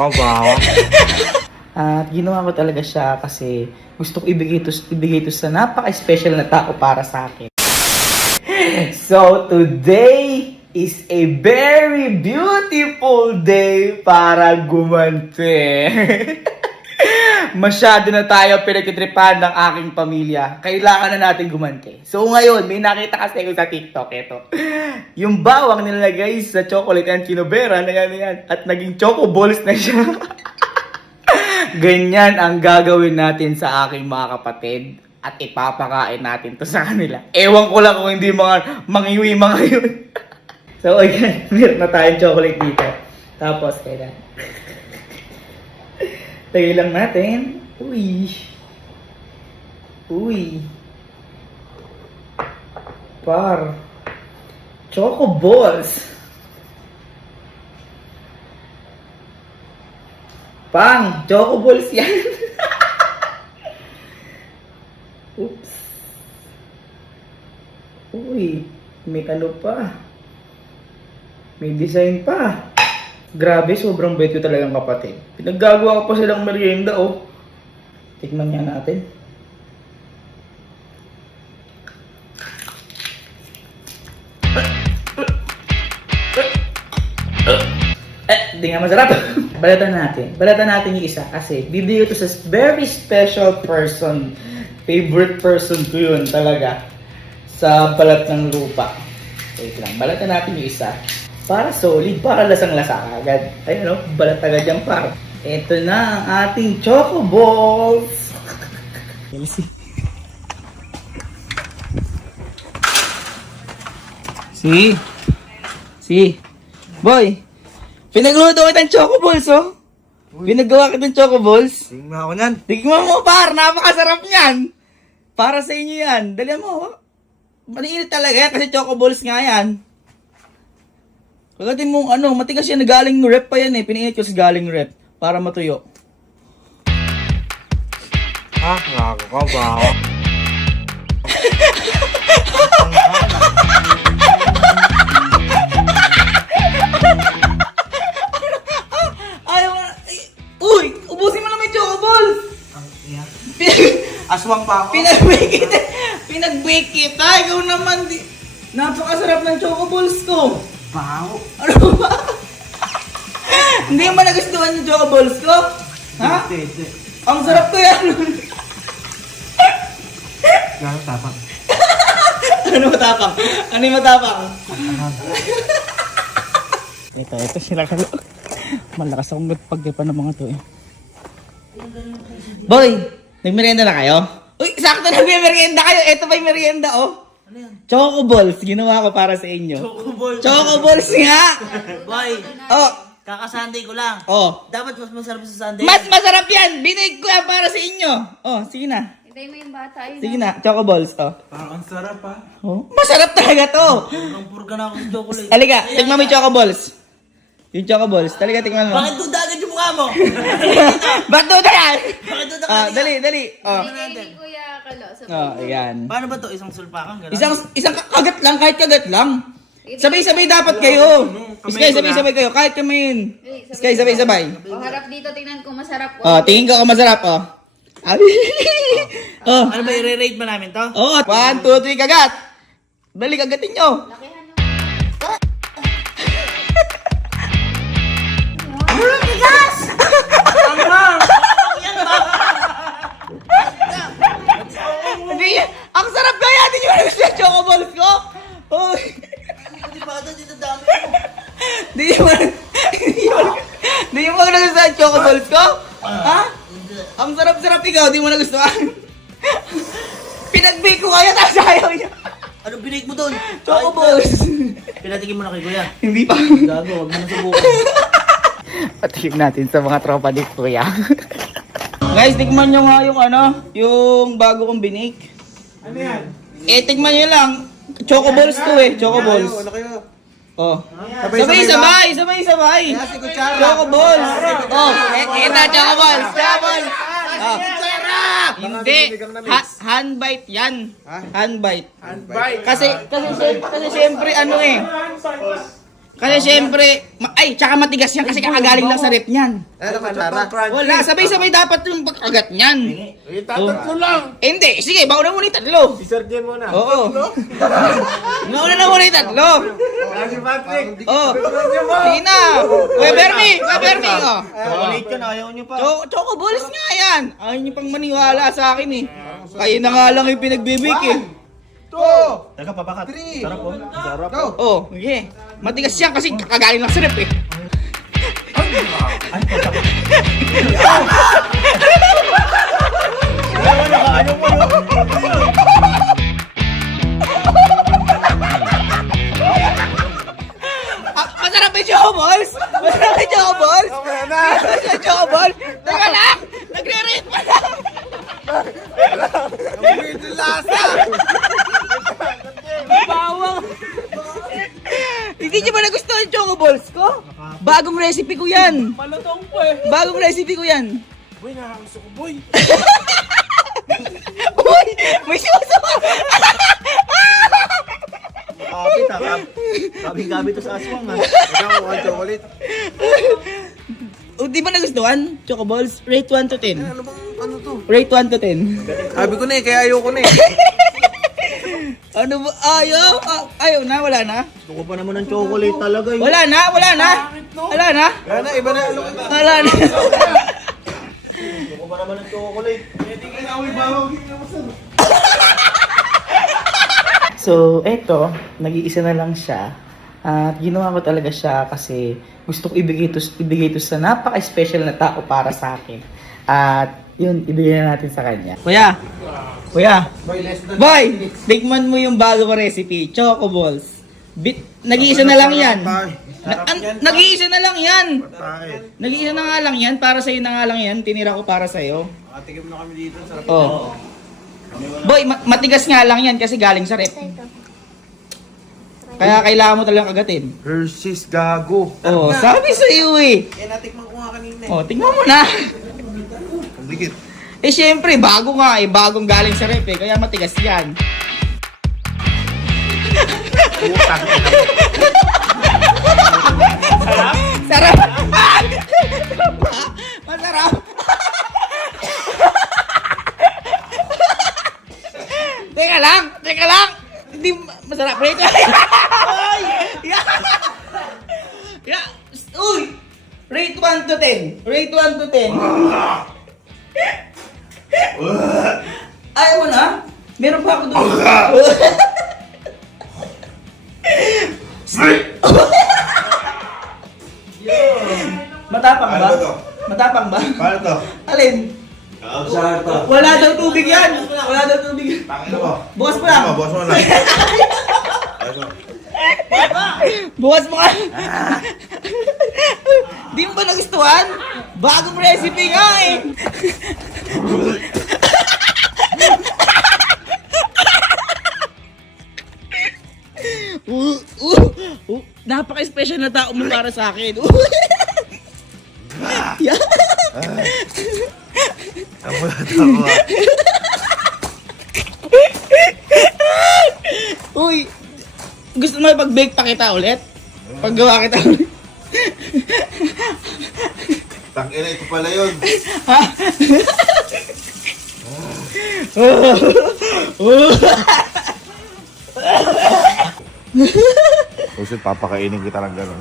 ka ba? At ginawa ko talaga siya kasi gusto ko ibigay to sa napaka-special na tao para sa akin. So, today is a very beautiful day para gumante. Masyado na tayo pinagtitripan ng aking pamilya. Kailangan na natin gumante. So ngayon, may nakita kasi ko sa TikTok. Ito. Yung bawang nilalagay sa chocolate and kinobera na yan. At naging choco balls na siya. Ganyan ang gagawin natin sa aking mga kapatid. At ipapakain natin to sa kanila. Ewan ko lang kung hindi mga mangiwi mga yun. So ayan, meron na tayong chocolate dito. Tapos kailan. Lagay lang natin. Uy. Uy. Par. Choco balls. Pang. Choco balls yan. Oops. Uy. May ano pa. May design pa. Grabe, sobrang bait ko talagang kapatid. Pinaggagawa ko pa silang merienda, oh. Tikman nga natin. Di nga masarap. Balatan natin yung isa kasi bibigay ko sa very special person. Favorite person ko yun talaga. Sa balat ng lupa. Wait lang, balatan natin yung isa. Para solid, para lasang-lasa agad. Ayun, no? Balat agad yan, par. Ito na ang ating choco balls. Si. Boy, pinagluto ko itang choco balls, oh. Pinagawa ko itang choco balls. Tingnan ako nan. Tignan mo, par. Napakasarap niyan. Para sa inyo yan. Dali mo, oh. Maniinit talaga yan kasi choco balls nga yan. Pagdating mong matigas yan, galing rep pa yan eh. Pinainit ko sa galing rep para matuyo. Gago ka ba? Ayaw mo na. Uy! Ubusin mo na may choco balls! Aswang pa ako. Pinag-bake kita. Ikaw naman. Napakasarap ng choco balls ko. Bao. Ano ba? Hindi mo nagustuhan yung choco balls ko? Ha? Hindi. Ang sarap ko yan. Gano'ng tapang. Ano matapang? Ano yung matapang? Ito sila kalo. Malakas akong magpagdipan ng mga to eh. Boy! Nagmerienda na kayo? Uy! Sakto nagmerienda kayo! Ito pa yung merienda oh! Ano yan? Choco balls! Ginawa ko para sa inyo. Choco balls. Choco balls nga! Boy, Oh! kaka-Sunday ko lang. Oh! Dapat mas masarap sa Sunday. Mas masarap yan! Binig ko yan para sa inyo! Oh! Sige na! Hintay mo yung bata. Yun Sige na! Choco balls to. Parang ang sarap ha. Oh? Masarap talaga to! Purga na ako sa chocolate. Halika! Tignan mo yung choco balls! Yung choco balls. Halika, tignan mo. Bakit dudagan yung mukha mo? Ba't doon na yan? Bakit dudagan? Ah, dali! Oh! Hindi Kuya Kalo. Oh, ayan. Paano ba to? Isang sulpakan? Ganun? Isang kagat lang, kahit kagat lang. Sabay-sabay dapat kayo. Sky, sabay-sabay kayo. Kahit kamayin. Sky, sabay-sabay. O harap dito, tingnan kung masarap ko. Oh, tingin ko kung masarap, oh. Oh. Ano ba, i-rate ba namin to? Oh, 1, 2, 3, kagat. Dali, kagatin nyo. Lakihan mo. Hindi, ang sarap kaya. Hindi nyo gusto yung choco balls ko. Oh. Hindi ba ito? Dito dami mo. Hindi mo nagustuhan yung choco balls ko? Ha? Ang sarap-sarap ikaw, di mo nagustuhan. Pinag-bake ko kaya, tapos ayaw niya. Ano binake mo doon? Choco balls. Pinatikin mo na kay Kuya. Hindi pa. Gago, wag mo na subukan. Patikim natin sa mga tropa ni Kuya. Guys, tikman nyo nga yung bago kong binake. Ano yan? Tikman nyo lang. Choco balls to eh, choco balls. Ano kayo? Oh. Sabay-sabay. Choco balls. Oh, eto choco balls. Choco balls. Oh. Hindi. Hand bite yan. Hand bite. Kasi syempre Kasi syempre, tsaka matigas yan kasi kakagaling lang sa rep niyan. Wala, sabay-sabay dapat yung pagkagat niyan. Tatatlo lang. Hindi, sige, mauna muna yung tatlo. Si Sergeant muna. Oo. Mauna na muna yung tatlo. Si Patrick. Oo. Sige na. Kuya Bermi, oh. Chocolate yan, ayaw niyo pa. Choco balls nga yan. Ayaw niyo pang maniwala sa akin eh. Kayo na nga lang yung pinagbibig eh. Teka, papakat. Sarap po. Sarap. Oh, okay. Matigas yan kasi kakagaling lang sa rep eh. Ano mo yun? Masarap yung choco balls? Masarap yung choco balls? Masarap yung choco balls? Teka lang! Nagre-rate pa lang! Bawang! Hindi niyo ba nagustuhan yung choco balls ko? Bagong recipe ko yan! Malutong po eh. Bagong recipe ko yan! Boy, nakakagusto ko, boy. Uy! May suso! Kapit ha. Gabi to sa aswang ha. Ikaw, mukhang chocolate. O, di ba nagustuhan? Choco balls? Rate 1 to 10. Ano bang, ano to? Rate 1 to 10. Sabi ko na eh, kaya ayoko na eh. Ano ba? Ayaw? Ayaw na? Wala na? Gusto ko pa naman ng chocolate talaga eh. Wala na? Wala na? Wala na? Kaya na, iba na ano. Wala na? Gusto ko pa naman ng chocolate. So, eto, nag-iisa na lang siya. At ginawa ko talaga siya kasi gusto ko ibigay ito sa napaka-special na tao para sa akin. At yun, ibigay na natin sa kanya. Kuya! Boy! Tikman mo yung bago ko recipe, Choco Balls. Nag-iisa na lang yan. Nag-iisa na lang yan. Nag-iisa na nga lang yan. Para sa'yo na nga lang yan. Tinira ko para sa'yo. Matikim na kami dito. Sarap. Oh. Boy, matigas nga lang yan kasi galing sa rep. Kaya kailangan mo talagang agatin. Hershey's gago. Oh, sabi sa iyo eh. Eh, natikman ko nga kanina eh. Oh, tingnan mo na. Ang dikit. Eh syempre, bago nga eh, bagong galing sa rep eh, kaya matigas yan. Utang. Sarap! Masarap! Teka lang! Hindi masarap pa ito. Ay! Yeah! Uy! Rate 1 to 10. Rate 1 to 10. Ayaw mo na? Meron pa ako doon. Matapang ba? Matapang ba? Paano to? Alin? Saan to? Wala daw tubig yan! Wala daw tubig. Tangin mo. Bukas mo lang. Bukas mo lang. Bukas mo ka. Di mo ba nagustuhan? Bagong recipe nga eh. Napaka-special na tao mo para sa akin. Yeah. Tama. Uy, gusto mo pag-bake pa kita ulit? Paggawa kita ulit? Tangina, ito pala yun. Kasi papakainin kita ng gano'n.